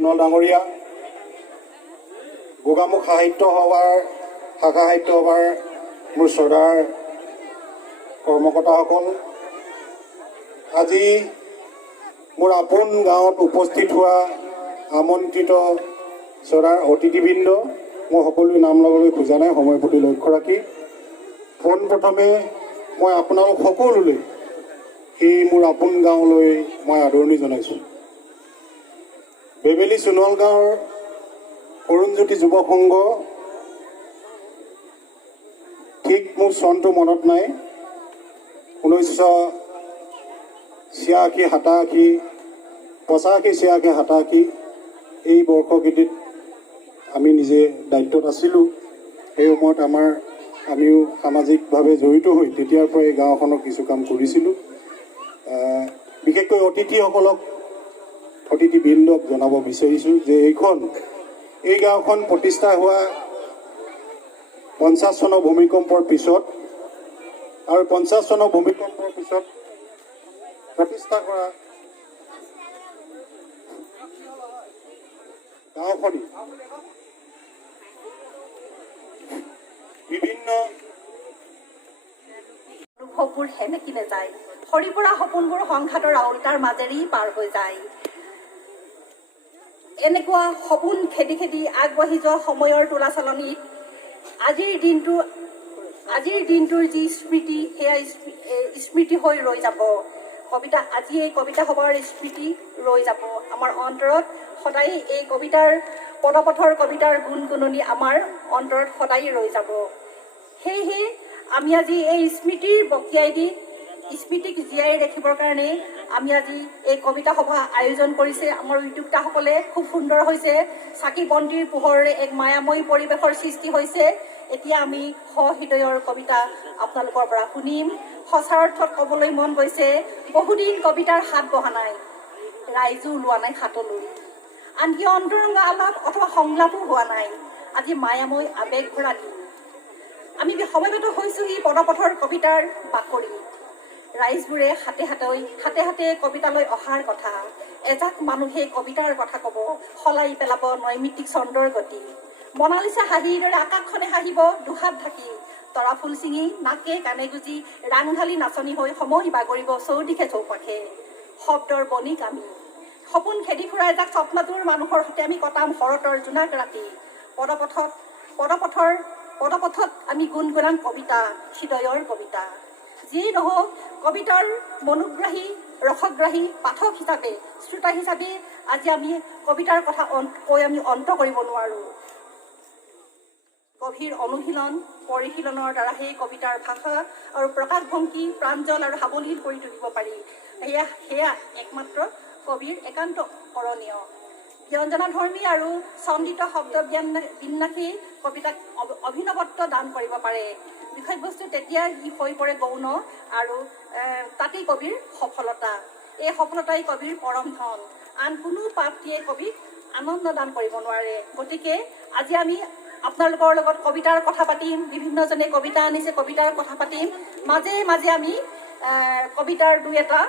সোণোৱাল ডাঙৰীয়া, গোগামুখ সাহিত্য সভাৰ শাখা সাহিত্য সভাৰ মোৰ শ্ৰদ্ধাৰ কৰ্মকৰ্তাসকল, আজি মোৰ আপোন গাঁৱত উপস্থিত হোৱা আমন্ত্ৰিত শ্ৰদ্ধাৰ অতিথিবৃন্দ, মই সকলো নাম ল'বলৈ খোজা নাই, সময়ৰ প্ৰতি লক্ষ্য ৰাখি পোনপ্ৰথমে মই আপোনালোক সকলোলৈ সেই মোৰ আপোন গাঁৱলৈ মই আদৰণি জনাইছোঁ। বেবেলি সোণোৱাল গাঁৱৰ অৰুণজ্যোতি যুৱ সংঘ, ঠিক মোৰ চনটো মনত নাই, 1986, 87, 85, 86, 87 এই বৰ্ষকেইটিত আমি নিজে দায়িত্বত আছিলোঁ। সেই সময়ত আমিও সামাজিকভাৱে জড়িত হৈ তেতিয়াৰ পৰা এই গাঁওখনৰ কিছু কাম কৰিছিলোঁ। বিশেষকৈ অতিথিবৃন্দক জনাব বিচাৰিছোঁ যে এই গাঁওখন প্ৰতিষ্ঠা হোৱা 50 চনৰ ভূমিকম্পৰ পিছত আৰু 50 চনৰ ভূমিকম্পৰ পিছত প্ৰতিষ্ঠা কৰা গাঁওখনি বিভিন্ন অনুভৱবোৰ সেমেকি নাযায়, সৰি পৰা সপোনবোৰ সংঘাতৰ আউলতাৰ মাজেৰে পাৰ হৈ যায়। এনেকুৱা সপোন খেদি খেদি আগবাঢ়ি যোৱা সময়ৰ তোলাচালনীত আজিৰ দিনটোৰ যি স্মৃতি, সেয়া স্মৃতি হৈ ৰৈ যাব। আজি এই কবিতা সভাৰ স্মৃতি ৰৈ যাব আমাৰ অন্তৰত। সদায় এই পদপথৰ কবিতাৰ গুণগুণনি আমাৰ অন্তৰত সদায় ৰৈ যাব। সেয়েহে আমি আজি এই স্মৃতিৰ বকিয়াই দি স্মৃতিক জীয়াই ৰাখিবৰ কাৰণে আমি আজি এই কবিতা সভা আয়োজন কৰিছে আমাৰ উদ্যোক্তাসকলে। খুব সুন্দৰ হৈছে, চাকি বন্তিৰ পোহৰেৰে এক মায়াময় পৰিৱেশৰ সৃষ্টি হৈছে। এতিয়া আমি সহৃদয়ৰ কবিতা আপোনালোকৰ পৰা শুনিম। সঁচা অৰ্থত ক'বলৈ মন গৈছে, বহুদিন কবিতাৰ হাত বহা নাই, ৰাইজো ওলোৱা নাই হাতলৈ, আনকি অন্তৰংগ আলাপ অথবা সংলাপো হোৱা নাই। আজি মায়াময় আৱেগ ভৰা দিন। আমি সমবেত হৈছোঁ এই পদপথৰ কবিতাৰ বাকৰি। ৰাইজবোৰে হাতে হাতে কবিতালৈ অহাৰ কথা। এজাক মানুহে কবিতাৰ কথা ক'ব, সলাই পেলাব নৈমিত্তিক ছন্দৰ গতি। মনালিছা হাঁহিৰ দৰে আকাশখনে হাঁহিব দুহাত ঢাকি। তৰা ফুল ছিঙি নাকে কাণে গুজি ৰাং ঢালি নাচনি হৈ সময় বাগৰিব চৌদিশে চৌপাশে। শব্দৰ বণিক আমি, সপোন খেদি ফুৰা এজাক স্বপ্নটোৰ মানুহৰ সৈতে আমি কটাম শৰতৰ জোনাক ৰাতি। পদপথত আমি গুণগুণাম কবিতা, হৃদয়ৰ কবিতা। যিয়েই নহওক, কবিতাৰ মনোগ্ৰাহী, ৰসগ্ৰাহী পাঠক হিচাপে, শ্ৰোতা হিচাপে আজি আমি কবিতাৰ কথা কৈ আমি অন্ত কৰিব নোৱাৰোঁ। গভীৰ অনুশীলন, পৰিশীলনৰ দ্বাৰা সেই কবিতাৰ ভাষা আৰু প্ৰকাশভংগী প্ৰাঞ্জল আৰু সাৱলীল কৰি তুলিব পাৰি। সেয়া একমাত্ৰ কবিৰ একান্ত কৰণীয়। ব্যঞ্জনাধৰ্মী আৰু চন্দিত শব্দ বিন্যাসে কবিতাক অভিনৱত্ব দান কৰিব পাৰে। বিষয়বস্তু তেতিয়া ই হৈ পৰে গৌণ আৰু তাতেই কবিৰ সফলতা। এই সফলতাই কবিৰ পৰম ধন। আন কোনো প্ৰাপ্তিয়ে কবিক আনন্দ দান কৰিব নোৱাৰে। গতিকে আজি আমি আপোনালোকৰ লগত কবিতাৰ কথা পাতিম। বিভিন্নজনে কবিতা আনিছে, কবিতাৰ কথা পাতিম। মাজে মাজে আমি কবিতাৰ দুই এটা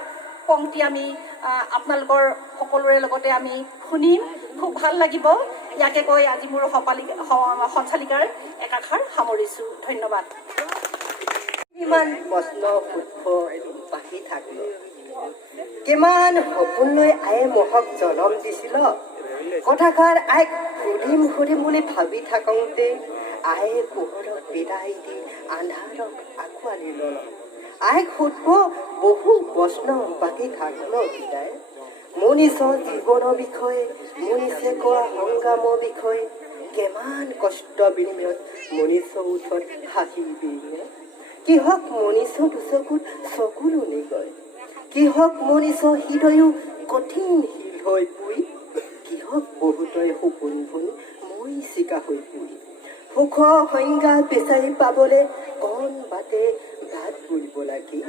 পংক্তি আমি আপোনালোকৰ সকলোৰে লগতে আমি শুনিম। খুব ভাল লাগিব। ইয়াকে কৈ আজি মোৰ সঞ্চালিকাৰ একাষাৰ সামৰিছোঁ। ধন্যবাদ। কিমান প্ৰশ্ন সুধব বাকী থাকিল, কিমান সপোন লৈ আয়ে মহক জনম দিছিল। কথাষাৰ আইক সুধিম বুলি ভাবি থাকোঁতে আয়ে পোহৰক বিদায় দি আন্ধাৰক আঁকোৱালি ল'ল। আইক সুধব বহু প্ৰশ্ন বাকী থাকিল বিদায়। মনীষৰ জীৱনৰ বিষয়ে, মনীষে কোৱা সংগ্ৰামৰ বিষয়ে, কিমান কষ্ট বিনিময়ত মনীষৰ ওঠত হাঁহি বিৰিঙে। কিহক মনীষৰ দুচকুত চকুলো নিগয়, কিহক মনীষৰ হৃদয়ো কঠিন শিল হৈ পুই, কিহক বহুতৰে সপোন বুনি মই চিকা হৈ পুৰি। সুখৰ সংজ্ঞা বিচাৰি পাবলৈ কণ বাটে ভাত বুলিব লাগি,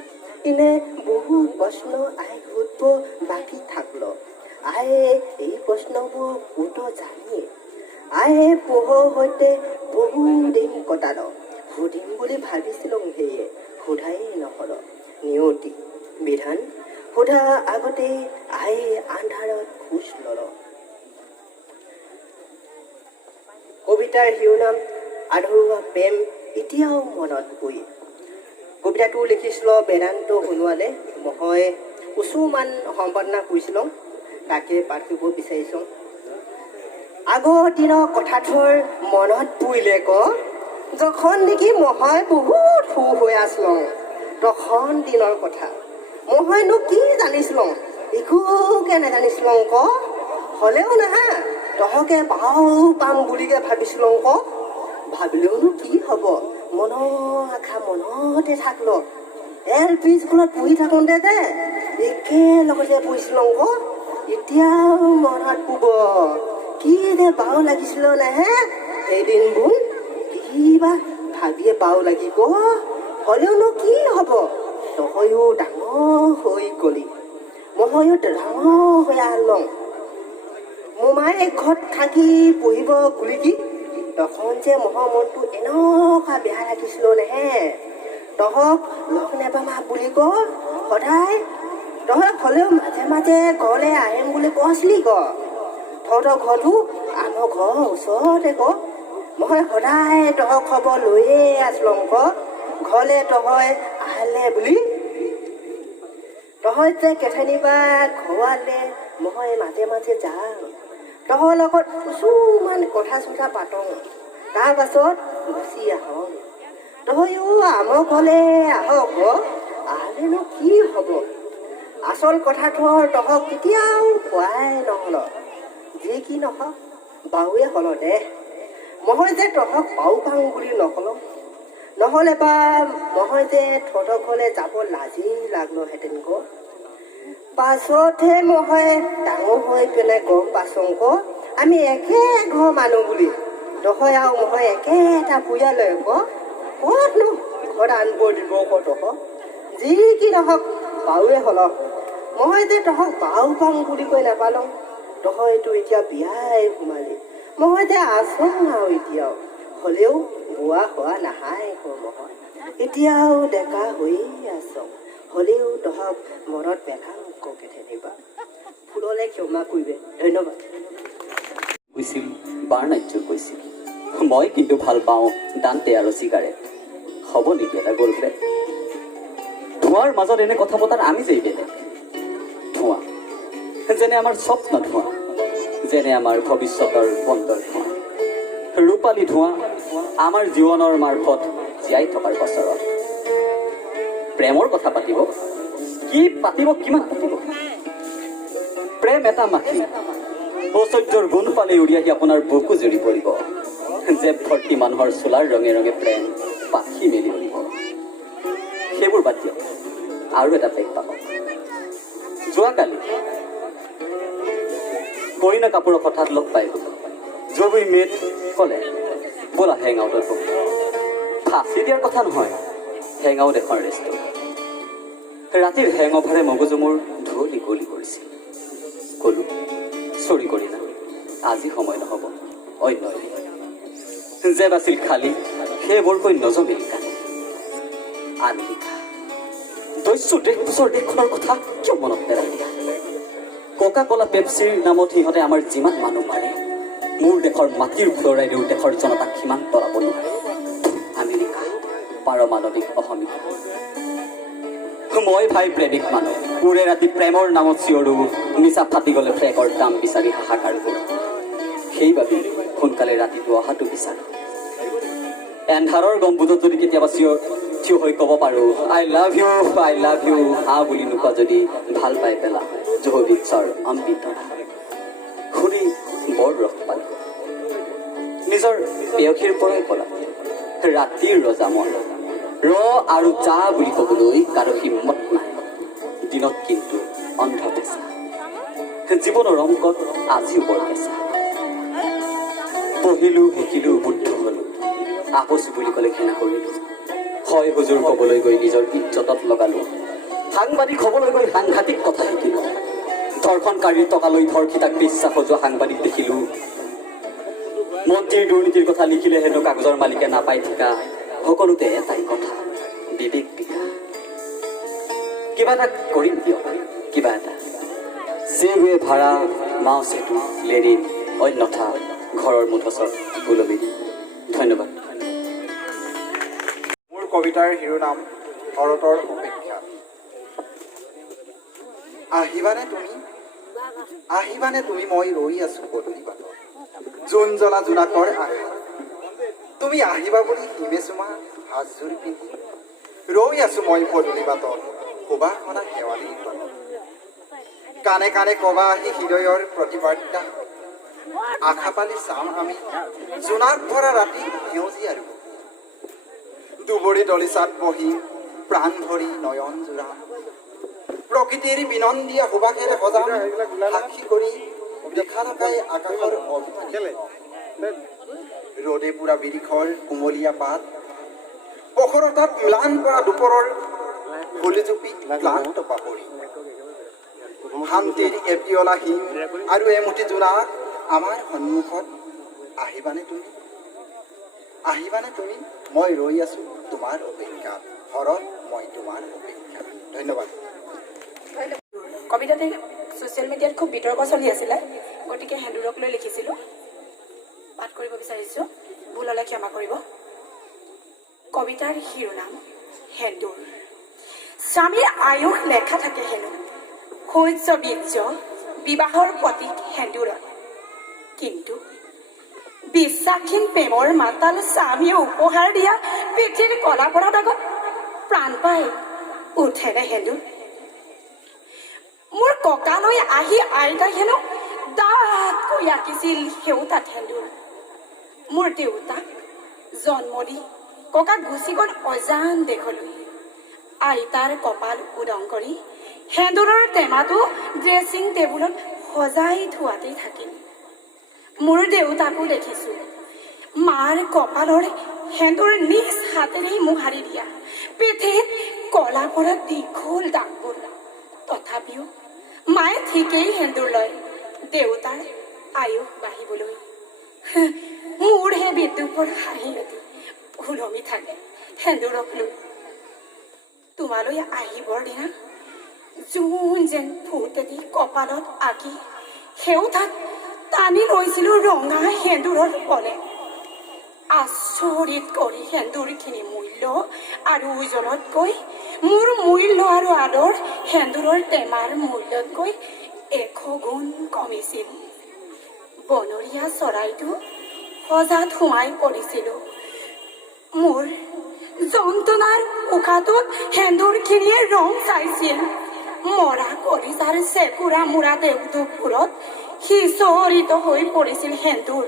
এনে বহু প্ৰশ্ন আইক সুধব বাকী থাকল। আয়ে এই প্ৰশ্নবোৰ উত্তৰ জানিয়ে আয়ে পোহৰ সৈতে বহুদিন কটাল। সুধিম বুলি ভাবিছিলোঁ, সেয়ে সোধাই নহ'ল। নিয়তি বিধান সোধা আগতেই আয়ে আন্ধাৰত খোজ ল'ল। কবিতাৰ শিৰোনাম আধৰুৱা প্ৰেম এতিয়াও মনত পৰি। কবিতাটো লিখিছিল বেদান্ত সোণোৱালে। মই কিছুমান সম্পাদনা কৰিছিলোঁ, তাকে পাঠ কৰিব বিচাৰিছোঁ। আগৰ দিনৰ কথাটোৰ মনত পৰিলে যখন নেকি মই বহুত সৰু হৈ আছিলোঁ, তখন দিনৰ কথা। মইনো কি জানিছিলোঁ, একোকে নাজানিছিলোঁ হ'লেও নাহা তহকে পাম বুলিকে ভাবিছিলোঁ ভাবিলেওনো কি হ'ব, মনৰ আশা মনতে থাকল। LP স্কুলত পঢ়ি থাকোঁতে যে একেলগতে পঢ়িছিলোঁ এতিয়াও মনত পব। কি যে বাও লাগিছিল নাহে সেই দিনবোৰ, কিবা ভাবিয়ে বাও লাগিব। হ'লেওনো কি হ'ব, তহয়ো ডাঙৰ হৈ গলি, মইও ডাঙৰ হৈ আহলং। মোমায়ে ঘৰত থাকি পঢ়িব বুলি কি তখন যে মহৰ মনটো এনেকুৱা বেয়া লাগিছিল নেহে। তহক লগ নেপামা বুলি সদায় তহক হ'লেও মাজে মাজে ঘৰলৈ আহিম বুলি কৈছিলি তহঁতৰ ঘৰটো আমাৰ ঘৰৰ ওচৰতে মই সদায় তহক খবৰ লৈয়ে আছিলোঁ ঘৰলৈ তহয় আহিলে বুলি। তহয় যে কেথানিবা ঘৰলে মই মাজে মাজে যাম, তহৰ লগত কিছুমান কথা চথা পাতোঁ, তাৰ পাছত গুচি আহোঁ। তহয়ো আমাৰ ঘৰলৈ আহক, আহিলেনো কি হ'ব। আচল কথাটো তহক কেতিয়াও কোৱাই নহ'ল। যি কি নহওক বাউৱে হ'ল দে, মই যে তহক বাউ পাওঁ বুলি নকলোঁ। নহ'লে বা মই যে তহঁতৰ ঘৰলৈ যাব লাজি লাগলোহেঁতেন পাছতহে মই ডাঙৰ হৈ পেলাই গম পাইছোঁ আমি একে ঘৰ মানুহ বুলি। তহয় আৰু মই একে এটা পৰিয়াললৈ ক'তনো ঘৰত আনিব দিব তহক। যি কি নহওক বাউৱে হ'ল, মই যে তহক বাউ পাওঁ বুলি কৈ নাপালোঁ। তহয়তো এতিয়া বিয়াই সোমালি, মই যে আছোঁ আৰু এতিয়াও। হ'লেও বোৱা হোৱা নাহাই মই এতিয়াও ডেকা হৈয়ে আছোঁ। হ'লেও তহক মনত পেলাওঁ কেনেবা ফুললৈ ক্ষমা কৰিবে। ধন্যবাদ। কৈছিল বাৰ নাট্য কৈছিল, মই কিন্তু ভাল পাওঁ দান্তে আৰু চিগাৰেট। হ'ব নেকি এটা গ'লফ্ৰেণ্ড? ধোঁৱাৰ মাজত এনে কথা পতাৰ আমি যেই বেলেগ। ধোঁৱা যেনে আমাৰ স্বপ্ন ধোঁৱা, যেনে আমাৰ ভৱিষ্যতৰ বন্তৰ ধোঁৱা, ৰূপালী ধোঁৱা আমাৰ জীৱনৰ মাৰ্ফত জীয়াই থকাৰ বছৰত। প্ৰেমৰ কথা পাতিব কি পাতিব, কিমান পাতিব? প্ৰেম এটা মাখি, ঐশ্বৰ্যৰ গুণ পালে উৰি আহি আপোনাৰ বুকু জুৰি পৰিব। জেপ ভৰ্তি মানুহৰ চোলাৰ ৰঙে ৰঙে প্ৰেম পাখি মেলি উৰিব। সেইবোৰ বাদ দিয়ক, আৰু এটা বেগ পাব। যোৱাকালি কৰিনা কাপুৰক হঠাৎ লগ পাই জবুই মেট ক'লে ব'লা হেং আউটত বহো। ফাঁচি দিয়াৰ কথা নহয়, হেং আউট এখন ৰেষ্টুৰেণ্ট। ৰাতিৰ হেং অভাৰে মগজু মোৰ ধুলি গলি কৰিছিল। ক'লো চৰি কৰিনা, আজি সময় নহ'ব, অন্য জেব আছিল খালী সেইবোৰকৈ নজমিল কালি। আমেৰিকা দস্যু দেশৰ দেশখনৰ কথা কিয় মনত পেলাই দিয়া? কোকা কোলা পেপচিৰ নামত সিহঁতে আমাৰ যিমান মানুহ মাৰে, মোৰ দেশৰ মাটিৰ ফ্ল'ৰাইডেও দেশৰ জনতাক সিমান তলাব নোৱাৰে। আমেৰিকা পাৰমাণৱিক অসমীয়া। মই ভাই প্ৰেমিক মানুহ, ওৰে ৰাতি প্ৰেমৰ নামত চিঞৰো, নিচা ফাটি গ'লে ফ্লেগৰ দাম বিচাৰি হাহাকাৰ কৰোঁ। সেইবাবে সোনকালে ৰাতিটো অহাটো বিচাৰোঁ। এন্ধাৰৰ গম্বুজত যদি কেতিয়াবা থিয় হৈ ক'ব পাৰোঁ আই লাভ ইউ হা বুলি নোকোৱা যদি ভাল পাই পেলা জহবিৎসৰ অমৃতৰা শুনি বৰ ৰস পালোঁ। নিজৰ পেয়সীৰ পৰাই ক'লা ৰাতিৰ ৰজা মই, আৰু যা বুলি ক'বলৈ কাৰো হিম্মত নাই। দিনত কিন্তু অন্ধ পেচা, জীৱনৰ অংকত আজিও বৰ পেচা। পঢ়িলোঁ শিকিলোঁ বুদ্ধ হ'লোঁ, আপোচ বুলি ক'লে ঘৃণা কৰিলোঁ। হয় হুজুৰ ক'বলৈ গৈ নিজৰ ইজ্জতত লগালোঁ। সাংবাদিক হ'বলৈ গৈ সাংঘাতিক কথা শিকিলোঁ। ধৰ্ষণকাৰীৰ টকালৈ ধৰ্ষিতাক বিশ্বাস সজোৱা সাংবাদিক দেখিলোঁ। মন্ত্ৰীৰ দুৰ্নীতিৰ কথা লিখিলে হেনো কাগজৰ মালিকে নাপাই থকা। সকলোতে এটাই কথা, বিবেক বিকা। কিবা এটা কৰিম দিয়ক, কিবা এটা। চেগুৱে ভাড়া, মাও চেতু, লেনিন, অন্যথা ঘৰৰ মুঠচত ফুলমিদি ধন্যবাদ মোৰ কবিতাৰ শিৰোনাম শৰতৰ অপেক্ষা। আহিবানে তুমি মই ৰৈ আছো পদূলি বাটত জোন জ্বলা জোনাকৰ আশা। তুমি আহিবা বুলি হিমে চুমা সাজযোৰ পিন্ধি ৰৈ আছো মই পদূলি বাটত সুবাসনা শেৱালিৰ তলত। কাণে কাণে কবা আহি হৃদয়ৰ প্ৰতিবাৰ্তা আশা পালি চাম আমি জোনাক ভৰা ৰাতি সেউজীয়া ৰূপ। দুবৰি দলিচাত বহি প্ৰাণ ভৰি নয়ন জোৰা প্ৰকৃতিৰ বিনন্দীয়া সুবাসেৰে সজাম সাক্ষী কৰি দেখা নকাই আকাশৰ অভিমানী। ৰ'দে পুৰা বিৰিখৰ কুমলীয়া পাত পখৰতাত ম্লান পৰা দুপৰৰ হলিজুপি ক্লান্ত পাহৰি শান্তিৰ এপিয়লা হিম আৰু এমুঠি জোনাক আমাৰ সন্মুখত। আহিবানে তুমি মই ৰৈ আছো তোমাৰ অপেক্ষাত শৰত মই তোমাৰ অপেক্ষাত। ধন্যবাদ। কবিতাটি ছ'চিয়েল মিডিয়াত খুব বিতৰ্ক চলি আছিলে, গতিকে সেন্দুৰক লৈ লিখিছিলোঁ। পাঠ কৰিব বিচাৰিছোঁ, ভুল হ'লে ক্ষমা কৰিব। কবিতাৰ শিৰোনাম সেন্দুৰ। স্বামীৰ আয়ুস লেখা থাকে হেনো শৌৰ্য বীৰ্য বিবাহৰ প্ৰতীক সেন্দুৰত। কিন্তু বিশ্বাসহীন প্ৰেমৰ মাতাল স্বামীয়ে উপহাৰ দিয়া পিঠিৰ কলাপৰত আগত প্ৰাণ পাই উঠেনে সেন্দুৰ। মোৰ ককালৈ আহি আইতাই হেনো ডাঠকৈ আঁকিছিল সেউতাত সেন্দুৰ। মোৰ দেউতাক জন্ম দি ককাক গুচি গ'ল অজান দেশলৈ। আইতাৰ কপাল উদং কৰি সেন্দুৰৰ টেমাটো ড্ৰেছিং টেবুলত সজাই থোৱাতেই থাকিল। মোৰ দেউতাকো দেখিছোঁ মাৰ কপালৰ সেন্দুৰ নিজ হাতেৰেই মোহাৰি দিয়া, পিঠিত কলা পৰা দীঘল দাগবোৰ। তথাপিও মায়ে ঠিকেই সেন্দুৰ লয় দেউতাৰ আয়ুস বাঢ়িবলৈ। মোৰহে বিদ্যুৎৰ হাঁহিয়তি ওলমি থাকে সেন্দুৰক লৈ। তোমালৈ আহিবৰ দিনা জোন যেন ফুটেদি কপালত আঁকি সেউঠাত টানি লৈছিলোঁ ৰঙা সেন্দুৰৰ পলে। আচৰিত কৰি সেন্দুৰখিনি মূল্য আৰু ওজনতকৈ মোৰ মূল্য আৰু আদৰ সেন্দুৰৰ টেমাৰ মূল্যতকৈ 100 গুণ কমিছিল। বনৰীয়া চৰাইটো সজাত সোমাই পৰিছিলোঁ। মোৰ যন্ত্ৰণাৰ উশাহটোত সেন্দুৰখিনিয়ে ৰং চাইছিল। মৰা কলিজাৰ চেকুৰা মূৰা দেউদুকবোৰত সিঁচৰিত হৈ পৰিছিল সেন্দুৰ।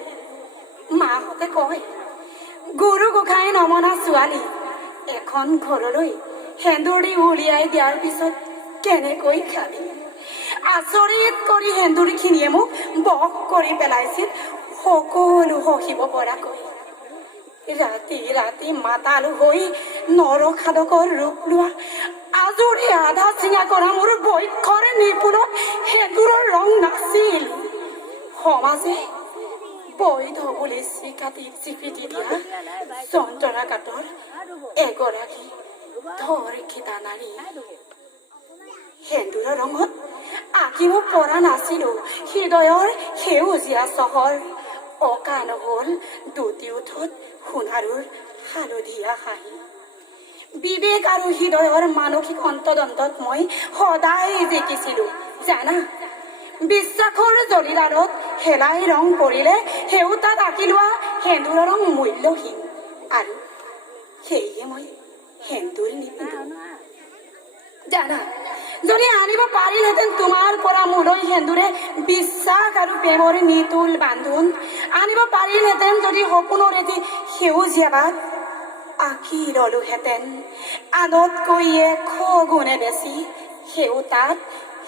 মাহঁতে কয় গুৰু গোসাঁই নমনা ছোৱালী এখন ঘৰলৈ সেন্দুৰ দি উলিয়াই দিয়াৰ পিছত কেনেকৈ খাবি। আচৰিত কৰি সেন্দুৰখিনিয়ে মোক বশ কৰি পেলাইছিল সকলো সহিব পৰাকৈ। ৰাতি ৰাতি মাতাল হৈ নৰখাদকৰ ৰূপ লোৱা আজৰি আধা চিঙা কৰা মোৰ বক্ষৰ নিপুণত সেন্দুৰৰ ৰং নাছিল। সমাজে বৈধ বুলি স্বীকৃতি দিয়া যন্ত্ৰণাকাতৰ এগৰাকী ধৰ্ষিতা নাৰী। সেন্দুৰৰ ৰঙত আঁকিব পৰা নাছিলো হৃদয়ৰ সেউজীয়া চহৰ। অঁকা নহল দুটি ওঠত সোণাৰুৰ হালধীয়া হাঁহি। বিবেক আৰু হৃদয়ৰ মানসিক অন্তদন্তত মই সদায় জিকিছিলো জানা। বিশ্বাসৰ জলিদাৰত শেলাই ৰং পৰিলে সেউতাত আঁকি লোৱা সেন্দুৰৰ ৰং মূল্যহীন, আৰু সেয়ে মই সেন্দুৰ নিপিন্ধো জানা। যদি আনিব পাৰিলহেঁতেন তোমাৰ পৰা মোলৈ সেন্দুৰে বিশ্বাস আৰু প্ৰেমৰ নিতুল বান্ধোন, আনিব পাৰিলহেঁতেন যদি সপোনৰ এটি সেউজীয়া বাট, আঁকি ললোহেঁতেন আনতকৈ 100 গুণে বেছি সেউতাত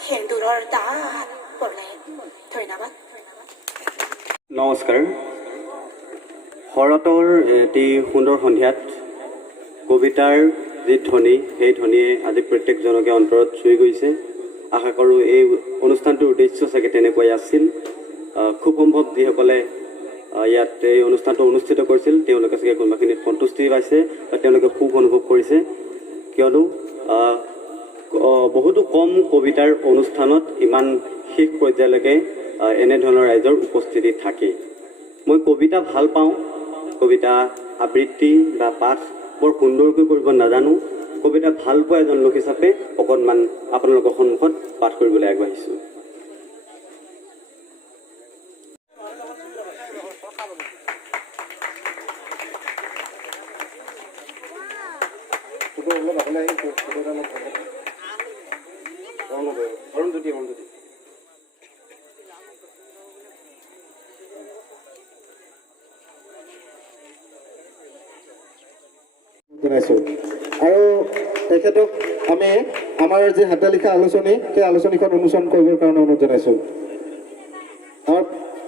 সেন্দুৰৰ দাঁত পৰে। ধন্যবাদ। নমস্কাৰ। শৰতৰ এটি সুন্দৰ সন্ধিয়াত কবিতাৰ যি ধ্বনি, সেই ধ্বনিয়ে আজি প্ৰত্যেকজনকে অন্তৰত চুই গৈছে। আশা কৰোঁ এই অনুষ্ঠানটোৰ উদ্দেশ্য চাগে তেনেকুৱাই আছিল। খুব সম্ভৱ যিসকলে ইয়াত এই অনুষ্ঠানটো অনুষ্ঠিত কৰিছিল তেওঁলোকে চাগে কোনোবাখিনিত সন্তুষ্টি পাইছে বা তেওঁলোকে সুখ অনুভৱ কৰিছে, কিয়নো বহুতো কম কবিতাৰ অনুষ্ঠানত ইমান শেষ পৰ্যায়লৈকে এনেধৰণৰ ৰাইজৰ উপস্থিতি থাকে। মই কবি কবিতা ভাল পাওঁ, কবিতা আবৃত্তি বা পাঠ বৰ সুন্দৰকৈ কৰিব নাজানো। কবিতা ভাল পোৱা এজন লোক হিচাপে অকণমান আপোনালোকৰ সন্মুখত পাঠ কৰিবলৈ আগবাঢ়িছোঁ। জনাইছোঁ আৰু তেখেতক আমি আমাৰ যি হাতে লিখা আলোচনী সেই আলোচনীখন উন্মোচন কৰিবৰ কাৰণে অনুৰোধ জনাইছোঁ। আমাৰ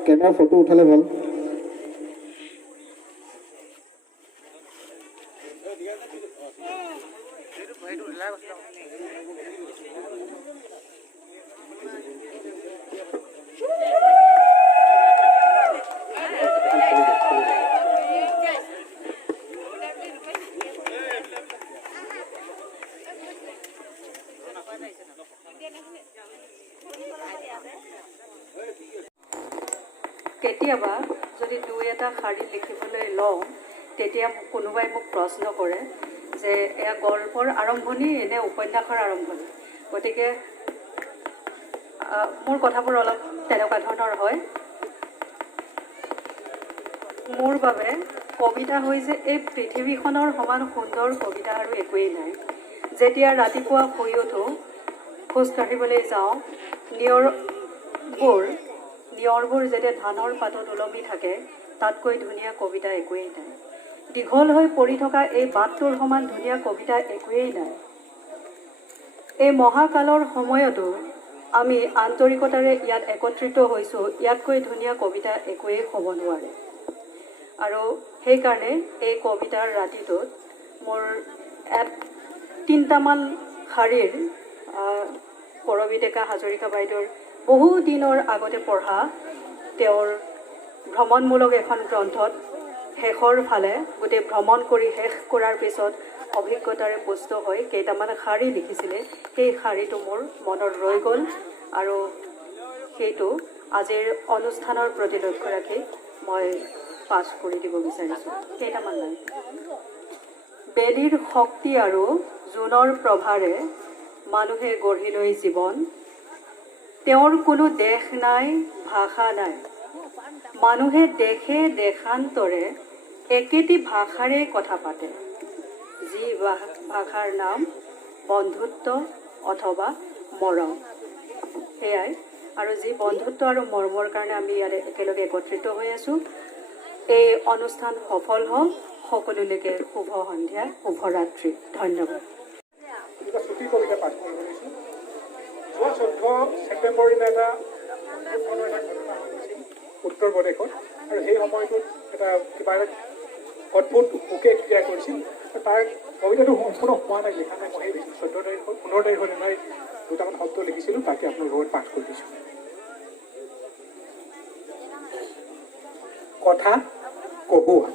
কেমেৰা ফটো উঠালে ভাল। কেতিয়াবা যদি দুই এটা শাৰী লিখিবলৈ লওঁ তেতিয়া কোনোবাই মোক প্ৰশ্ন কৰে যে এয়া গল্পৰ আৰম্ভণি নে উপন্যাসৰ আৰম্ভণি। গতিকে মোৰ কথাবোৰ অলপ তেনেকুৱা ধৰণৰ হয়। মোৰ বাবে কবিতা হৈছে এই পৃথিৱীখনৰ সমান সুন্দৰ কবিতা আৰু একোৱেই নাই। যেতিয়া ৰাতিপুৱা শুই উঠোঁ, খোজকাঢ়িবলৈ যাওঁ, নিয়ৰবোৰ যেতিয়া ধানৰ পাতত ওলমি থাকে, তাতকৈ ধুনীয়া কবিতা একোৱেই নাই। দীঘল হৈ পৰি থকা এই বাটটোৰ সমান ধুনীয়া কবিতা একোৱেই নাই। এই মহাকালৰ সময়তো আমি আন্তৰিকতাৰে ইয়াত একত্ৰিত হৈছোঁ, ইয়াতকৈ ধুনীয়া কবিতা একোৱেই হ'ব নোৱাৰে। আৰু সেইকাৰণে এই কবিতাৰ ৰাতিটোত মোৰ 3টামান শাৰীৰ কৰবী ডেকা হাজৰিকা বাইদেউৰ বহু দিনৰ আগতে পঢ়া তেওঁৰ ভ্ৰমণমূলক এখন গ্ৰন্থত শেষৰ ফালে গোটেই ভ্ৰমণ কৰি শেষ কৰাৰ পিছত অভিজ্ঞতাৰে পুষ্ট হৈ কেইটামান শাৰী লিখিছিলে। সেই শাৰীটো মোৰ মনত ৰৈ গ'ল আৰু সেইটো আজিৰ অনুষ্ঠানৰ প্ৰতি লক্ষ্য ৰাখি মই পাছ কৰি দিব বিচাৰিছোঁ। কেইটামান নাই। বেলিৰ শক্তি আৰু জোনৰ প্ৰভাৰে মানুহে গঢ়ি লৈ জীৱন, তেওঁৰ কোনো দেশ নাই, ভাষা নাই। মানুহে দেশে দেশান্তৰে একেটি ভাষাৰে কথা পাতে, যি ভাষাৰ নাম বন্ধুত্ব অথবা মৰম। সেয়াই আৰু যি বন্ধুত্ব আৰু মৰমৰ কাৰণে আমি ইয়াত একেলগে একত্ৰিত হৈ আছোঁ। এই অনুষ্ঠান সফল হওক। সকলোলৈকে শুভ সন্ধ্যা, শুভৰাত্ৰি। ধন্যবাদ। ছুটি কবিতা পাঠ কৰিব লৈছোঁ। যোৱা 14 ছেপ্টেম্বৰ দিনা এটা ঘটনা হৈছিল উত্তৰ প্ৰদেশত, আৰু সেই সময়টোত কিবা এটা অদ্ভুত পোকে ক্ৰিয়া কৰিছিল। তাৰ কবিতাটো সম্পূৰ্ণ হোৱা নাই, লিখা নাই। মই সেই 14 তাৰিখত 15 তাৰিখৰ দিনাই দুটামান শব্দ লিখিছিলোঁ, তাকে আপোনাৰ লগত পাঠ কৰি দিছোঁ। কথা কহুৱা।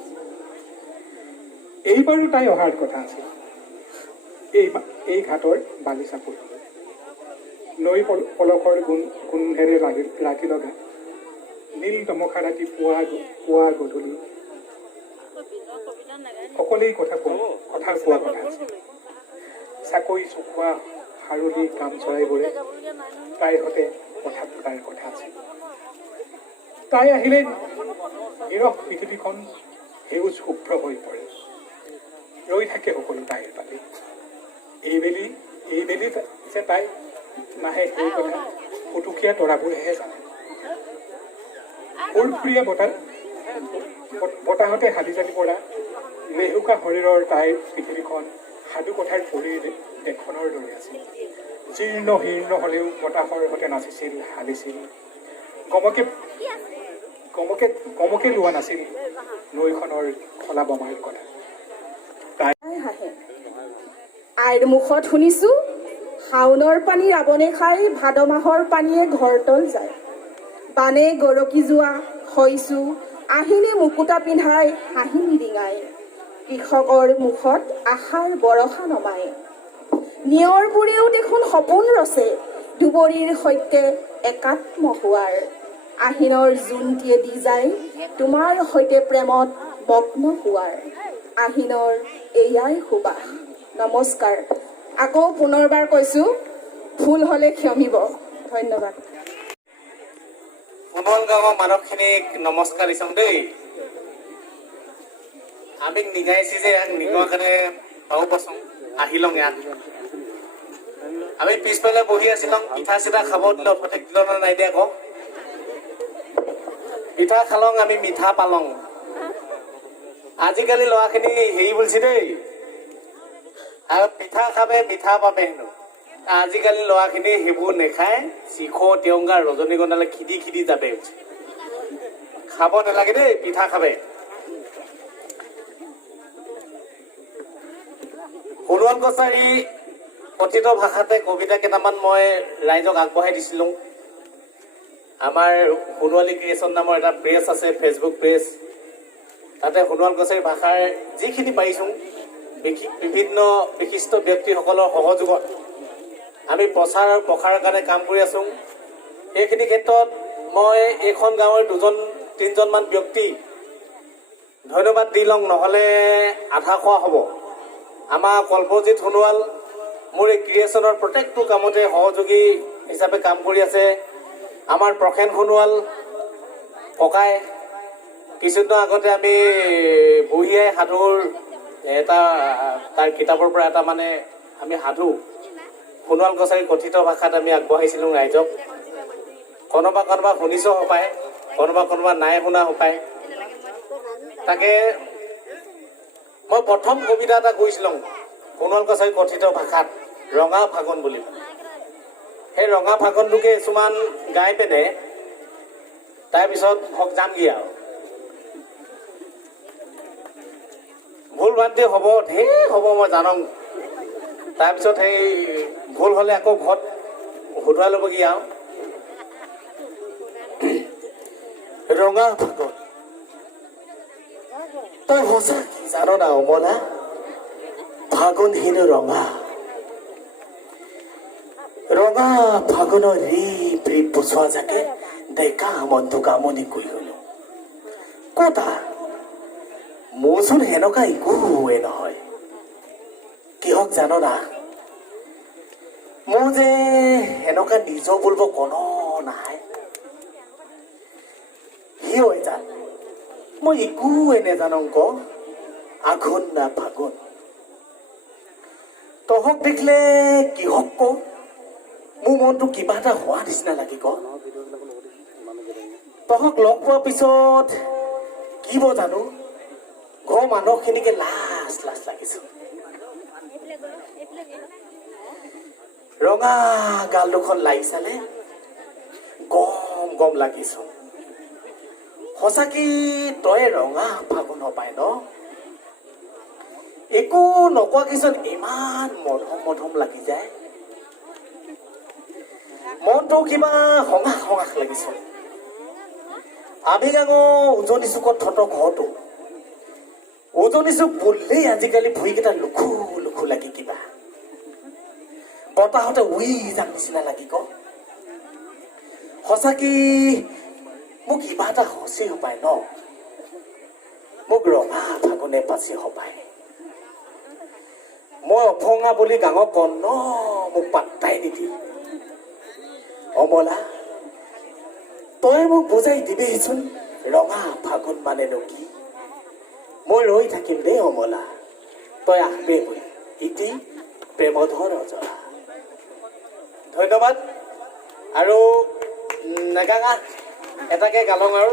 এইবাৰো তাই অহাৰ কথা আছিল এই ঘাটৰ বালিচাপৰি। নৈ পলসৰ গোন্ধেৰে ৰাতি লগা নীল তমসা ৰাতি পুৱা গধূলি সকলেই কথা কোৱা কথা আছিল। চাকৰি চুকোৱা সাৰলি কাম চৰাইবোৰে তাইৰ সৈতে কথা পতাৰ কথা আছিল। তাই আহিলে নিৰস পৃথিৱীখন সেউজ শুভ্ৰ হৈ পৰে। ৰৈ থাকে সকলো তাইৰ বাবে। এইবেলি যে তাই নাহে সেই কথা ফুটুকীয়া তৰাবোৰেহে জানে। সুৰপ্ৰিয়া বতাহতে হালি জালি পৰা লেহুকা শৰীৰৰ তাইৰ পৃথিৱীখন সাধু কথাৰ পৰীৰ দেশখনৰ দৰে আছিল। জীৰ্ণ শীৰ্ণ হ'লেও বতাহৰ সৈতে নাচিছিল, হালিছিল। গমকে লোৱা নাছিল নৈখনৰ খলা বমাৰ কথা। হাঁহে আইৰ মুখত শুনিছো, শাওনৰ পানী ৰাৱণে খাই, ভাদ মাহৰ পানীয়ে ঘৰতল যায়। বানে গৰকি যোৱা হৈছো, আহিনে মুকুতা পিন্ধাই, হাঁহি নিৰিঙাই। কৃষকৰ মুখত আশাৰ বৰষা নমায়। নিয়ৰবোৰেও দেখোন সপোন ৰচে, দুবৰিৰ সৈতে একাত্ম হোৱাৰ। আহিনৰ জোনটিয়ে দি যায় তোমাৰ সৈতে প্ৰেমত মগ্ন হোৱাৰ আহিনৰ এয়াই সুবাস নমস্কাৰ আকৌ পুনৰবাৰ কৈছোঁ ভুল হ'লে ক্ষমিব ধন্যবাদ সোণোৱাল গাঁৱৰ মানুহখিনিক নমস্কাৰ দিছোঁ দেই আমি নিগাইছি যে ইয়াক নিগোৱাৰ কাৰণে পাব পাচোঁ আহিলং ইয়াত আমি পিছফালে বহি আছিলং পিঠা চিঠা খাব দিল ফটেক দিল না নাই দিয়া কওক পিঠা খালং আমি মিঠা পালং আজিকালি ল'ৰাখিনি হেৰি বুলিছে দেই আৰু পিঠা খাবে মিঠা পাবে হেনো আজিকালি ল'ৰাখিনি সেইবোৰ নেখায় চিখ টিয়ংগা ৰজনীগন্ধালৈ খিদি খিদি যাবে খাব নালাগে দেই পিঠা খাবে সোণোৱাল কছাৰী কথিত ভাষাতে কবিতা কেইটামান মই ৰাইজক আগবঢ়াই দিছিলোঁ আমাৰ সোণোৱালী ক্ৰিয়েশ্যন নামৰ এটা পেজ আছে ফেচবুক পেজ তাতে সোণোৱাল কছাৰী ভাষাৰ যিখিনি পাৰিছোঁ বিভিন্ন বিশিষ্ট ব্যক্তিসকলৰ সহযোগত আমি প্ৰচাৰ আৰু প্ৰসাৰৰ কাৰণে কাম কৰি আছোঁ এইখিনি ক্ষেত্ৰত মই এইখন গাঁৱৰ 2-3জনমান ব্যক্তি ধন্যবাদ দি লওঁ নহ'লে আধা খোৱা হ'ব আমাৰ কল্পজিৎ সোণোৱাল মোৰ এই ক্ৰিয়েশ্যনৰ প্ৰত্যেকটো কামতে সহযোগী হিচাপে কাম কৰি আছে আমাৰ প্ৰসেন সোণোৱাল ককাই কিছুদিনৰ আগতে আমি বুঢ়ীআই সাধুৰ এটা তাৰ কিতাপৰ পৰা এটা মানে আমি সাধু সোণোৱাল কছাৰীৰ কথিত ভাষাত আমি আগবঢ়াইছিলোঁ ৰাইজক কোনোবা কোনোবা শুনিছ হপায় কোনোবা নাই শুনা হপায় তাকে মই প্ৰথম কবিতা এটা কৈছিলোঁ সোণোৱাল কছাৰীৰ কথিত ভাষাত ৰঙা ফাগুন বুলি সেই ৰঙা ফাগুনটোকে কিছুমান গাই পেনে তাৰপিছত হক যামগৈ আৰু ভুল ভ্ৰান্তি হ'ব ঢেৰ হ'ব মই জানং তাৰপিছত সেই ভুল হ'লে আকৌ ঘৰত শুধৰাই ল'বগৈ আৰু ৰঙা ফাগুন তই সঁচা কি জান না অমলা ফাগুন হেনো ৰঙা ৰঙা ফাগুনৰ ৰিপ ৰিপ পোচোৱা যাকে ডেকা মনটোক আমনি কৰি গ'লো কতা মোৰচোন সেনেকুৱা একোৱে নহয় কিহক জানো না মোৰ যে সেনেকুৱা নিজৰ বুলিব কোনো নাই সি হৈ যা মই একোৱে নেজানো ক আঘোণ না ফাগুন তহক দেখিলে কিহক ক মোৰ মনটো কিবা এটা হোৱা নিচিনা লাগে ক তহক লগ পোৱাৰ পিছত কি ব জানো ঘৰৰ মানুহখিনিকে লাজ লাজ লাগিছো ৰঙা গাল দুখন লাগি চালে গম গম লাগিছো সঁচাকি তই ৰঙা ফাগুন পাই ন একো নকোৱাকিচোন ইমান মধম মধম লাগি যায় মনটো কিবা হঙাক হঙাক লাগিছে আবিগাঙৰ উজনি চুকত থত ঘৰটো উজনি চুক বুলিলেই আজিকালি ভুঁইকেইটা লুখু লুখু লাগি কিবা বতাহতে উই যাম নিচিনা লাগি ক সঁচাকি মোক কিবা এটা হচি হপায় ন মোক ৰঙা ফাগুনে পাচি হপায় মই অফঙা বুলি গাঙৰ কন্ন মোক পাত্তাই নিদি অমলা তই মোক বুজাই দিবিচোন ৰঙা ফাগুন মানেনো কি মই ৰৈ থাকিম দেই অমলা তই আহিবি বুলি ইতি প্ৰেমধৰ অজৰা ধন্যবাদ আৰু নেগাঙা এটাকে গালং আৰু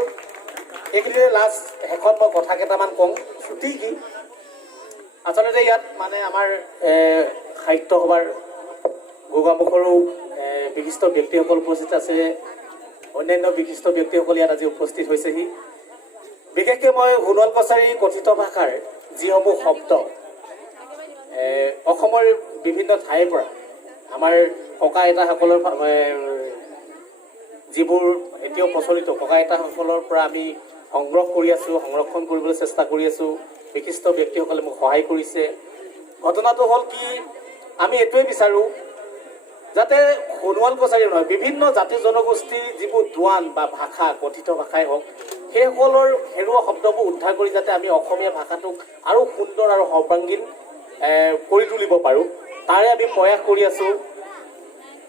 এইখিনিতে লাষ্ট শেষত মই কথা কেইটামান কওঁ ছুটি কি আচলতে ইয়াত মানে আমাৰ সাহিত্য সভাৰ গোগামুখৰো বিশিষ্ট ব্যক্তিসকল উপস্থিত আছে অন্যান্য বিশিষ্ট ব্যক্তিসকল ইয়াত আজি উপস্থিত হৈছেহি বিশেষকৈ মই সোণোৱাল কছাৰীৰ কথিত ভাষাৰ যিসমূহ শব্দ অসমৰ বিভিন্ন ঠাইৰ পৰা আমাৰ ককা আইতাসকলৰ যিবোৰ এতিয়াও প্ৰচলিত ককা আইতাসকলৰ পৰা আমি সংগ্ৰহ কৰি আছোঁ সংৰক্ষণ কৰিবলৈ চেষ্টা কৰি আছোঁ বিশিষ্ট ব্যক্তিসকলে মোক সহায় কৰিছে ঘটনাটো হ'ল কি আমি এইটোৱে বিচাৰোঁ যাতে সোণোৱাল কছাৰী নহয়, বিভিন্ন জাতি জনগোষ্ঠীৰ যিবোৰ দোৱান বা ভাষা, কথিত ভাষাই হওক, সেইসকলৰ হেৰুৱা শব্দবোৰ উদ্ধাৰ কৰি যাতে আমি অসমীয়া ভাষাটোক আৰু সুন্দৰ আৰু সৰ্বাংগীন কৰি তুলিব পাৰোঁ, তাৰে আমি প্ৰয়াস কৰি আছোঁ।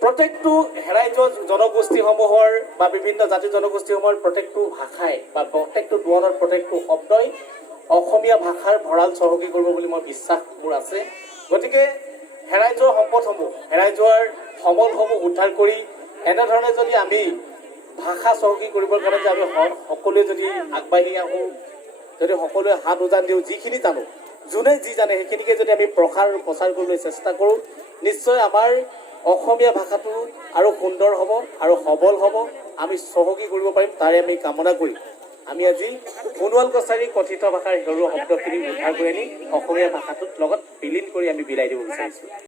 প্ৰত্যেকটো হেৰাই যোৱা জনগোষ্ঠীসমূহৰ বা বিভিন্ন জাতি জনগোষ্ঠীসমূহৰ প্ৰত্যেকটো ভাষাই বা প্ৰত্যেকটো দোৱানৰ প্ৰত্যেকটো শব্দই অসমীয়া ভাষাৰ ভঁৰাল চহকী কৰিব বুলি মই বিশ্বাস মোৰ আছে। গতিকে হেৰাই যোৱা সম্পদসমূহ, হেৰাই যোৱাৰ সমলসমূহ উদ্ধাৰ কৰি এনেধৰণে যদি আমি ভাষা চহকী কৰিবৰ কাৰণে যে আমি সকলোৱে যদি আগবাঢ়ি আহোঁ, যদি সকলোৱে হাত উজান দিওঁ, যিখিনি জানো, যোনে যি জানে সেইখিনিকে যদি আমি প্ৰসাৰ আৰু প্ৰচাৰ কৰিবলৈ চেষ্টা কৰোঁ, নিশ্চয় আমাৰ অসমীয়া ভাষাটো আৰু সুন্দৰ হ'ব আৰু সবল হ'ব, আমি চহকী কৰিব পাৰিম। তাৰে আমি কামনা কৰি আমি আজি সোণোৱাল কছাৰী কথিত ভাষাৰ হেৰুৱা শব্দখিনি উদ্ধাৰ কৰি আনি অসমীয়া ভাষাটোৰ লগত বিলীন কৰি আমি বিলাই দিব বিচাৰিছোঁ।